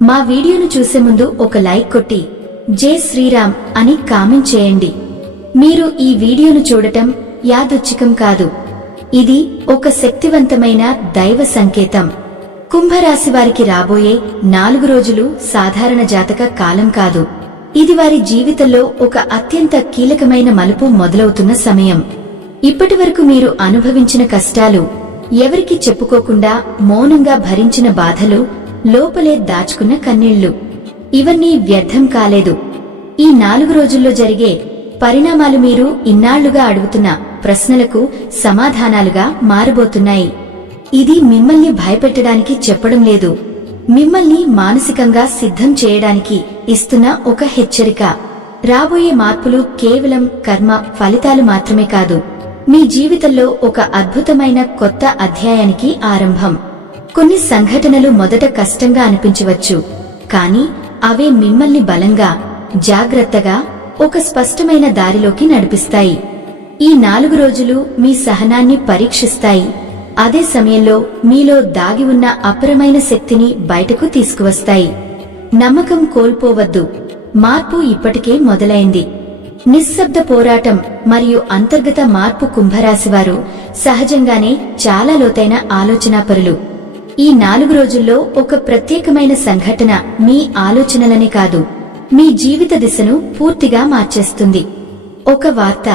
మా వీడియోను చూసే ముందు ఒక లైక్ కొట్టి జై శ్రీరామ్ అని కామెంట్ చేయండి. మీరు ఈ వీడియోను చూడటం యాదృచ్ఛికం కాదు. ఇది ఒక శక్తివంతమైన దైవ సంకేతం. కుంభరాశి వారికి రాబోయే 4 రోజులు సాధారణ జాతక కాలం కాదు. ఇది వారి జీవితంలో ఒక అత్యంత కీలకమైన మలుపు మొదలవుతున్న సమయం. ఇప్పటివరకు మీరు అనుభవించిన కష్టాలు, ఎవరికి చెప్పుకోకుండా మౌనంగా భరించిన బాధలు, లోపలే దాచుకున్న కన్నీళ్లు, ఇవన్నీ వ్యర్థం కాలేదు. ఈ 4 రోజుల్లో జరిగే పరిణామాలు మీరు ఇన్నాళ్లుగా అడుగుతున్న ప్రశ్నలకు సమాధానాలుగా మారబోతున్నాయి. ఇది మిమ్మల్ని భయపెట్టడానికి చెప్పడం లేదు, మిమ్మల్ని మానసికంగా సిద్ధం చేయడానికి ఇస్తున్న ఒక హెచ్చరిక. రాబోయే మార్పులు కేవలం కర్మ ఫలితాలు మాత్రమే కాదు, మీ జీవితంలో ఒక అద్భుతమైన కొత్త అధ్యాయానికి ఆరంభం. కొన్ని సంఘటనలు మొదట కష్టంగా అనిపించవచ్చు, కానీ అవే మిమ్మల్ని బలంగా, జాగ్రత్తగా ఒక స్పష్టమైన దారిలోకి నడిపిస్తాయి. ఈ 4 రోజులు మీ సహనాన్ని పరీక్షిస్తాయి. అదే సమయంలో మీలో దాగి ఉన్న అపరమైన శక్తిని బయటకు తీసుకువస్తాయి. నమ్మకం కోల్పోవద్దు, మార్పు ఇప్పటికే మొదలైంది. నిశ్శబ్ద పోరాటం మరియు అంతర్గత మార్పు. కుంభరాశివారు సహజంగానే చాలా లోతైన ఆలోచనాపరులు. ఈ 4 రోజుల్లో ఒక ప్రత్యేకమైన సంఘటన మీ ఆలోచనలనే కాదు, మీ జీవిత దిశను పూర్తిగా మార్చేస్తుంది. ఒక వార్త,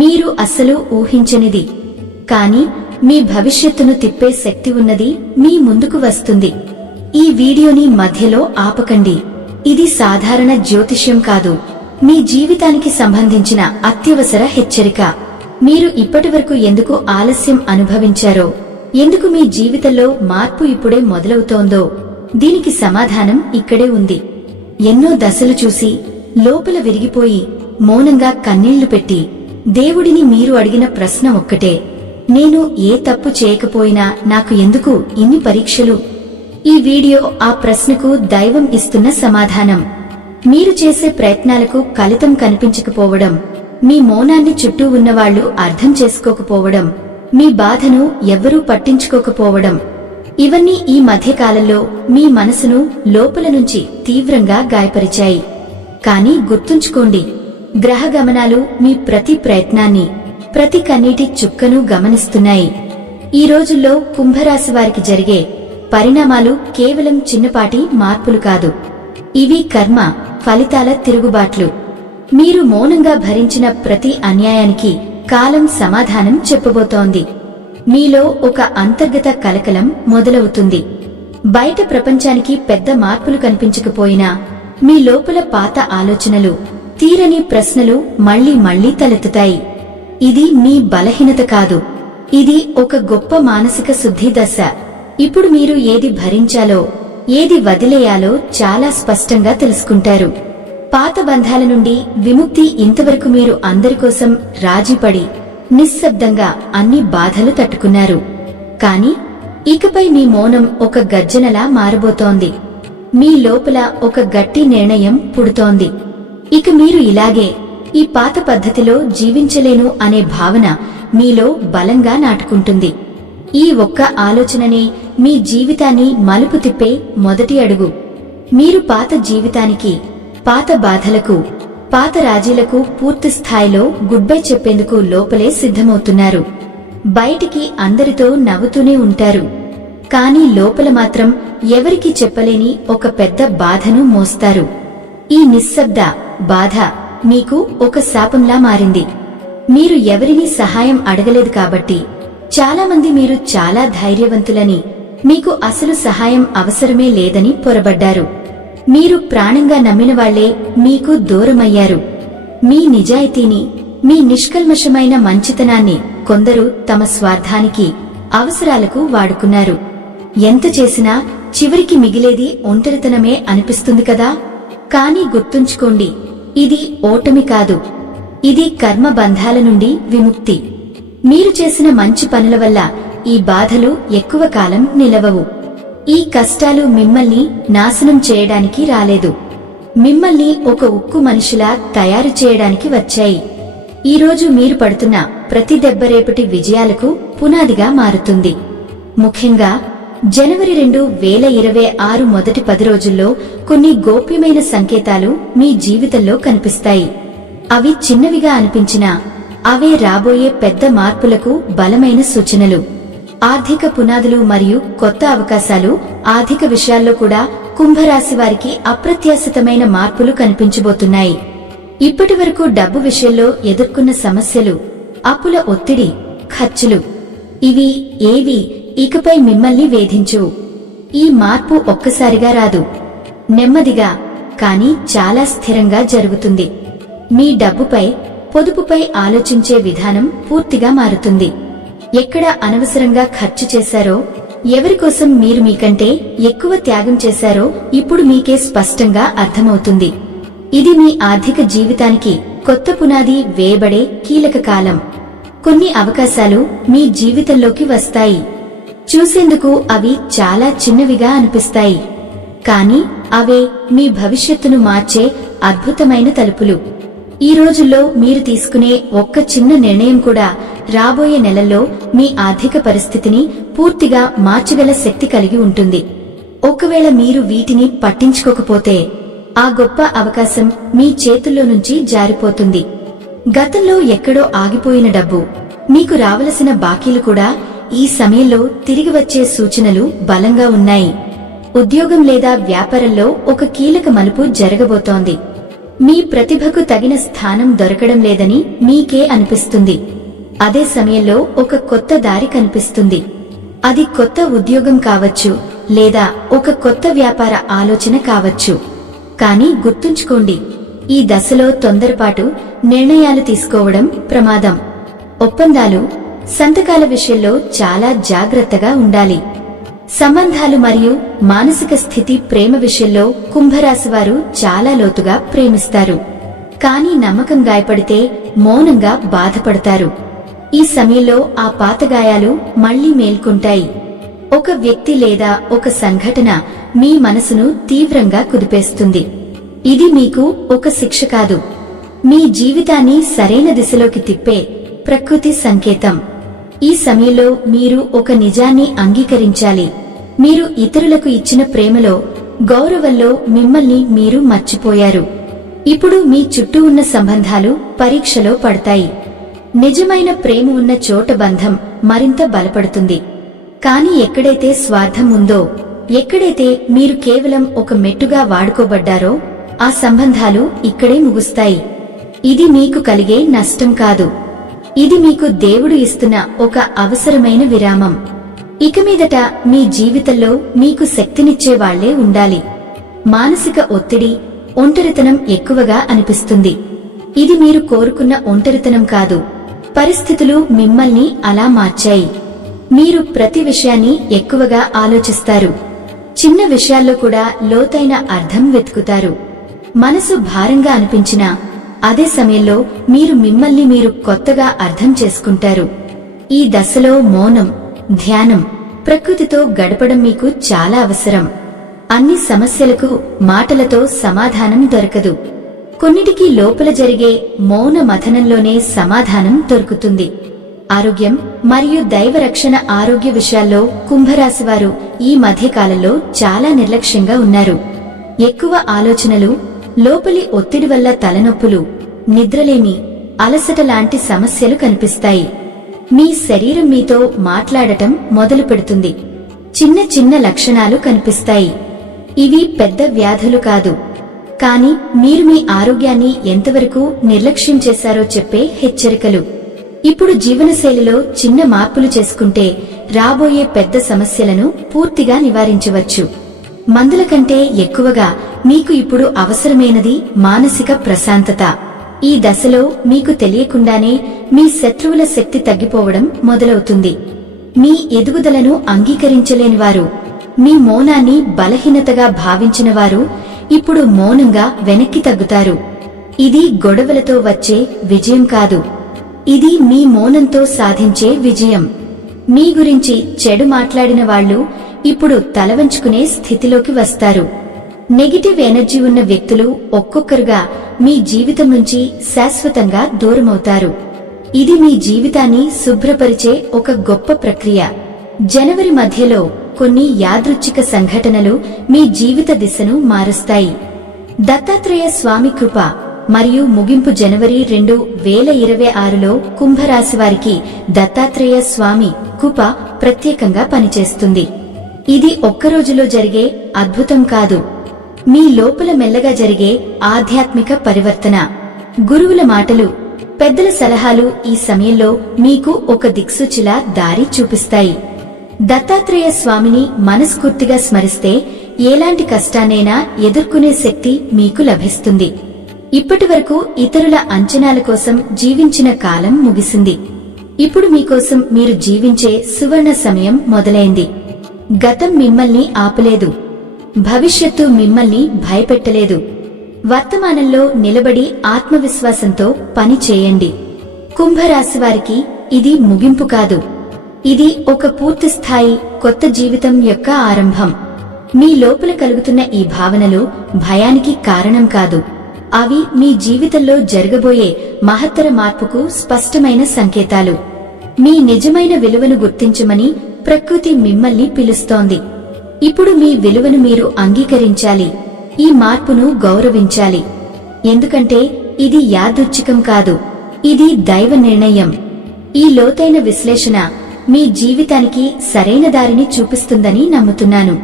మీరు అస్సలు ఊహించనిది, కానీ మీ భవిష్యత్తును తిప్పే శక్తి ఉన్నది మీ ముందుకు వస్తుంది. ఈ వీడియోని మధ్యలో ఆపకండి. ఇది సాధారణ జ్యోతిష్యం కాదు, మీ జీవితానికి సంబంధించిన అత్యవసర హెచ్చరిక. మీరు ఇప్పటివరకు ఎందుకు ఆలస్యం అనుభవించారో, ఎందుకు మీ జీవితంలో మార్పు ఇప్పుడే మొదలవుతోందో, దీనికి సమాధానం ఇక్కడే ఉంది. ఎన్నో దశలు చూసి లోపల విరిగిపోయి మౌనంగా కన్నీళ్లు పెట్టి దేవుడిని మీరు అడిగిన ప్రశ్న ఒక్కటే, నేను ఏ తప్పు చేయకపోయినా నాకు ఎందుకు ఇన్ని పరీక్షలు? ఈ వీడియో ఆ ప్రశ్నకు దైవం ఇస్తున్న సమాధానం. మీరు చేసే ప్రయత్నాలకు ఫలితం కనిపించకపోవడం, మీ మౌనాన్ని చుట్టూ ఉన్నవాళ్లు అర్థం చేసుకోకపోవడం, మీ బాధను ఎవ్వరూ పట్టించుకోకపోవడం, ఇవన్నీ ఈ మధ్యకాలంలో మీ మనసును లోపల నుంచి తీవ్రంగా గాయపరిచాయి. కానీ గుర్తుంచుకోండి, గ్రహ గమనాలు మీ ప్రతి ప్రయత్నాన్ని, ప్రతి కన్నీటి చుక్కను గమనిస్తున్నాయి. ఈ రోజుల్లో కుంభరాశి వారికి జరిగే పరిణామాలు కేవలం చిన్నపాటి మార్పులు కాదు, ఇవి కర్మ ఫలితాల తిరుగుబాట్లు. మీరు మౌనంగా భరించిన ప్రతి అన్యాయానికి కాలం సమాధానం చెప్పబోతోంది. మీలో ఒక అంతర్గత కలకలం మొదలవుతుంది. బయట ప్రపంచానికి పెద్ద మార్పులు కనిపించకపోయినా మీ లోపల పాత ఆలోచనలు, తీరని ప్రశ్నలు మళ్లీ మళ్లీ తలెత్తుతాయి. ఇది మీ బలహీనత కాదు, ఇది ఒక గొప్ప మానసిక శుద్ధి దశ. ఇప్పుడు మీరు ఏది భరించాలో, ఏది వదిలేయాలో చాలా స్పష్టంగా తెలుసుకుంటారు. పాత బంధాల నుండి విముక్తి. ఇంతవరకు మీరు అందరికోసం రాజీపడి నిశ్శబ్దంగా అన్ని బాధలు తట్టుకున్నారు, కాని ఇకపై మీ మౌనం ఒక గర్జనలా మారబోతోంది. మీ లోపల ఒక గట్టి నిర్ణయం పుడుతోంది. ఇక మీరు ఇలాగే ఈ పాత పద్ధతిలో జీవించలేను అనే భావన మీలో బలంగా నాటుకుంటుంది. ఈ ఒక్క ఆలోచననే మీ జీవితాన్ని మలుపు తిప్పే మొదటి అడుగు. మీరు పాత జీవితానికి, పాత బాధలకు, పాత రాజీలకు పూర్తి స్థాయిలో గుడ్ బై చెప్పేందుకు లోపలే సిద్ధమవుతున్నారు. బయటికి అందరితో నవ్వుతూనే ఉంటారు, కానీ లోపల మాత్రం ఎవరికీ చెప్పలేని ఒక పెద్ద బాధను మోస్తారు. ఈ నిశ్శబ్ద బాధ మీకు ఒక శాపంలా మారింది. మీరు ఎవరినీ సహాయం అడగలేదు కాబట్టి చాలామంది మీరు చాలా ధైర్యవంతులని, మీకు అసలు సహాయం అవసరమే లేదని పొరబడ్డారు. మీరు ప్రాణంగా నమ్మిన వాళ్లే మీకు దూరమయ్యారు. మీ నిజాయితీని, మీ నిష్కల్మషమైన మంచితనాన్ని కొందరు తమ స్వార్థానికి, అవసరాలకు వాడుకున్నారు. ఎంత చేసినా చివరికి మిగిలేది ఒంటరితనమే అనిపిస్తుంది కదా. కానీ గుర్తుంచుకోండి, ఇది ఓటమి కాదు, ఇది కర్మ బంధాల నుండి విముక్తి. మీరు చేసిన మంచి పనుల వల్ల ఈ బాధలు ఎక్కువ కాలం నిలవవు. ఈ కష్టాలు మిమ్మల్ని నాశనం చేయడానికి రాలేదు, మిమ్మల్ని ఒక ఉక్కు మనిషిలా తయారు చేయడానికి వచ్చాయి. ఈరోజు మీరు పడుతున్న ప్రతి దెబ్బ రేపటి విజయాలకు పునాదిగా మారుతుంది. ముఖ్యంగా జనవరి 2026 మొదటి 10 రోజుల్లో కొన్ని గోప్యమైన సంకేతాలు మీ జీవితంలో కనిపిస్తాయి. అవి చిన్నవిగా అనిపించినా అవే రాబోయే పెద్ద మార్పులకు బలమైన సూచనలు. ఆర్థిక పునాదులు మరియు కొత్త అవకాశాలు. ఆర్థిక విషయాల్లో కూడా కుంభరాశి వారికి అప్రత్యాశితమైన మార్పులు కనిపించబోతున్నాయి. ఇప్పటివరకు డబ్బు విషయంలో ఎదుర్కొన్న సమస్యలు, అప్పుల ఒత్తిడి, ఖర్చులు ఇవి ఏవి ఇకపై మిమ్మల్ని వేధించు. ఈ మార్పు ఒక్కసారిగా రాదు, నెమ్మదిగా కానీ చాలా స్థిరంగా జరుగుతుంది. మీ డబ్బుపై, పొదుపుపై ఆలోచించే విధానం పూర్తిగా మారుతుంది. ఎక్కడ అనవసరంగా ఖర్చు చేశారో, ఎవరికోసం మీరు మీకంటే ఎక్కువ త్యాగం చేశారో ఇప్పుడు మీకే స్పష్టంగా అర్థమవుతుంది. ఇది మీ ఆర్థిక జీవితానికి కొత్త పునాది వేయబడే కీలక కాలం. కొన్ని అవకాశాలు మీ జీవితంలోకి వస్తాయి. చూసేందుకు అవి చాలా చిన్నవిగా అనిపిస్తాయి, కానీ అవే మీ భవిష్యత్తును మార్చే అద్భుతమైన తలుపులు. ఈ రోజుల్లో మీరు తీసుకునే ఒక్క చిన్న నిర్ణయం కూడా రాబోయే నెలల్లో మీ ఆర్థిక పరిస్థితిని పూర్తిగా మార్చగల శక్తి కలిగి ఉంటుంది. ఒకవేళ మీరు వీటిని పట్టించుకోకపోతే ఆ గొప్ప అవకాశం మీ చేతుల్లో నుంచి జారిపోతుంది. గతంలో ఎక్కడో ఆగిపోయిన డబ్బు, మీకు రావలసిన బాకీలు కూడా ఈ సమయంలో తిరిగి వచ్చే సూచనలు బలంగా ఉన్నాయి. ఉద్యోగం లేదా వ్యాపారంలో ఒక కీలక మలుపు జరగబోతోంది. మీ ప్రతిభకు తగిన స్థానం దొరకడం లేదని మీకే అనిపిస్తుంది. అదే సమయంలో ఒక కొత్త దారి కనిపిస్తుంది. అది కొత్త ఉద్యోగం కావచ్చు, లేదా ఒక కొత్త వ్యాపార ఆలోచన కావచ్చు. కానీ గుర్తుంచుకోండి, ఈ దశలో తొందరపాటు నిర్ణయాలు తీసుకోవడం ప్రమాదం. ఒప్పందాలు, సంతకాల విషయంలో చాలా జాగ్రత్తగా ఉండాలి. సంబంధాలు మరియు మానసిక స్థితి. ప్రేమ విషయంలో కుంభరాశివారు చాలా లోతుగా ప్రేమిస్తారు, కానీ నమ్మకం గాయపడితే మౌనంగా బాధపడతారు. ఈ సమయంలో ఆ పాత గాయాలు మళ్లీ మేల్కొంటాయి. ఒక వ్యక్తి లేదా ఒక సంఘటన మీ మనసును తీవ్రంగా కుదిపేస్తుంది. ఇది మీకు ఒక శిక్ష కాదు, మీ జీవితాన్ని సరైన దిశలోకి తిప్పే ప్రకృతి సంకేతం. ఈ సమయంలో మీరు ఒక నిజాన్ని అంగీకరించాలి. మీరు ఇతరులకు ఇచ్చిన ప్రేమలో, గౌరవంలో మిమ్మల్ని మీరు మర్చిపోయారు. ఇప్పుడు మీ చుట్టూ ఉన్న సంబంధాలు పరీక్షలో పడతాయి. నిజమైన ప్రేమ ఉన్న చోట బంధం మరింత బలపడుతుంది. కానీ ఎక్కడైతే స్వార్థం ఉందో, ఎక్కడైతే మీరు కేవలం ఒక మెట్టుగా వాడుకోబడ్డారో, ఆ సంబంధాలు ఇక్కడే ముగుస్తాయి. ఇది మీకు కలిగే నష్టం కాదు, ఇది మీకు దేవుడు ఇస్తున్న ఒక అవసరమైన విరామం. ఇక మీదట మీ జీవితంలో మీకు శక్తినిచ్చే వాళ్లే ఉండాలి. మానసిక ఒత్తిడి, ఒంటరితనం ఎక్కువగా అనిపిస్తుంది. ఇది మీరు కోరుకున్న ఒంటరితనం కాదు, పరిస్థితులు మిమ్మల్ని అలా మార్చాయి. మీరు ప్రతి విషయాన్ని ఎక్కువగా ఆలోచిస్తారు, చిన్న విషయాల్లో కూడా లోతైన అర్థం వెతుకుతారు. మనసు భారంగా అనిపించినా అదే సమయంలో మీరు మిమ్మల్ని మీరు కొత్తగా అర్థం చేసుకుంటారు. ఈ దశలో మౌనం, ధ్యానం, ప్రకృతితో గడపడం మీకు చాలా అవసరం. అన్ని సమస్యలకు మాటలతో సమాధానం దొరకదు. కొన్నిటికి లోపల జరిగే మౌన మథనంలోనే సమాధానం దొరుకుతుంది. ఆరోగ్యం మరియు దైవరక్షణ. ఆరోగ్య విషయాల్లో కుంభరాశివారు ఈ మధ్యకాలంలో చాలా నిర్లక్ష్యంగా ఉన్నారు. ఎక్కువ ఆలోచనలు, లోపలి ఒత్తిడి వల్ల తలనొప్పులు, నిద్రలేమి, అలసట లాంటి సమస్యలు కనిపిస్తాయి. మీ శరీరం మీతో మాట్లాడటం మొదలు పెడుతుంది. చిన్న చిన్న లక్షణాలు కనిపిస్తాయి. ఇవి పెద్ద వ్యాధులు కాదు, కానీ మీరు మీ ఆరోగ్యాన్ని ఎంతవరకు నిర్లక్ష్యం చేశారో చెప్పే హెచ్చరికలు. ఇప్పుడు జీవనశైలిలో చిన్న మార్పులు చేసుకుంటే రాబోయే పెద్ద సమస్యలను పూర్తిగా నివారించవచ్చు. మందుల కంటే ఎక్కువగా మీకు ఇప్పుడు అవసరమైనది మానసిక ప్రశాంతత. ఈ దశలో మీకు తెలియకుండానే మీ శత్రువుల శక్తి తగ్గిపోవడం మొదలవుతుంది. మీ ఎదుగుదలను అంగీకరించలేనివారు, మీ మౌనాన్ని బలహీనతగా భావించిన వారు ఇప్పుడు మౌనంగా వెనక్కి తగ్గుతారు. ఇది గొడవలతో వచ్చే విజయం కాదు, ఇది మీ మౌనంతో సాధించే విజయం. మీ గురించి చెడు మాట్లాడిన వాళ్లు ఇప్పుడు తలవంచుకునే స్థితిలోకి వస్తారు. నెగిటివ్ ఎనర్జీ ఉన్న వ్యక్తులు ఒక్కొక్కరుగా మీ జీవితం నుంచి శాశ్వతంగా దూరమవుతారు. ఇది మీ జీవితాన్ని శుభ్రపరిచే ఒక గొప్ప ప్రక్రియ. జనవరి మధ్యలో కొన్ని యాదృచ్ఛిక సంఘటనలు మీ జీవిత దిశను మారుస్తాయి. దత్తాత్రేయ స్వామి కృప మరియు ముగింపు జనవరి 2026లో కుంభరాశి వారికి దత్తాత్రేయ స్వామి కృప ప్రత్యేకంగా పనిచేస్తుంది. ఇది ఒక్కరోజులో జరిగే అద్భుతం కాదు, మీ లోపల మెల్లగా జరిగే ఆధ్యాత్మిక పరివర్తన. గురువుల మాటలు, పెద్దల సలహాలు ఈ సమయంలో మీకు ఒక దిక్సూచిలా దారి చూపిస్తాయి. దత్తాత్రేయ స్వామిని మనస్ఫూర్తిగా స్మరిస్తే ఎలాంటి కష్టాన్నైనా ఎదుర్కొనే శక్తి మీకు లభిస్తుంది. ఇప్పటివరకు ఇతరుల అంచనాల కోసం జీవించిన కాలం ముగిసింది. ఇప్పుడు మీకోసం మీరు జీవించే సువర్ణ సమయం మొదలైంది. గతం మిమ్మల్ని ఆపలేదు, భవిష్యత్తు మిమ్మల్ని భయపెట్టలేదు. వర్తమానంలో నిలబడి ఆత్మవిశ్వాసంతో పని చేయండి. కుంభరాశి వారికి ఇది ముగింపు కాదు, ఇది ఒక పూర్తిస్థాయి కొత్త జీవితం యొక్క ఆరంభం. మీ లోపల కలుగుతున్న ఈ భావనలు భయానికి కారణం కాదు, అవి మీ జీవితంలో జరగబోయే మహత్తర మార్పుకు స్పష్టమైన సంకేతాలు. మీ నిజమైన విలువను గుర్తించమని ప్రకృతి మిమ్మల్ని పిలుస్తోంది. ఇప్పుడు మీ విలువను మీరు అంగీకరించాలి, ఈ మార్పును గౌరవించాలి. ఎందుకంటే ఇది యాదృచ్ఛికం కాదు, ఇది దైవ నిర్ణయం. ఈ లోతైన విశ్లేషణ మీ జీవితానికి సరైన దారిని చూపిస్తుందని నమ్ముతున్నాను.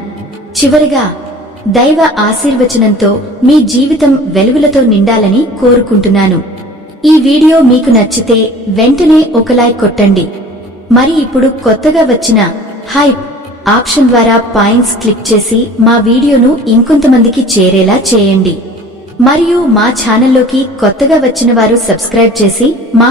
చివరిగా, దైవ ఆశీర్వచనంతో మీ జీవితం వెలుగులతో నిండాలని కోరుకుంటున్నాను. ఈ వీడియో మీకు నచ్చితే వెంటనే ఒక లైక్ కొట్టండి. మరి ఇప్పుడు కొత్తగా వచ్చిన హైప్ ఆప్షన్ ద్వారా పాయింట్స్ క్లిక్ చేసి మా వీడియోను ఇంకొంతమందికి చేరేలా చేయండి. మరియు మా ఛానల్లోకి కొత్తగా వచ్చిన వారు సబ్స్క్రైబ్ చేసి మా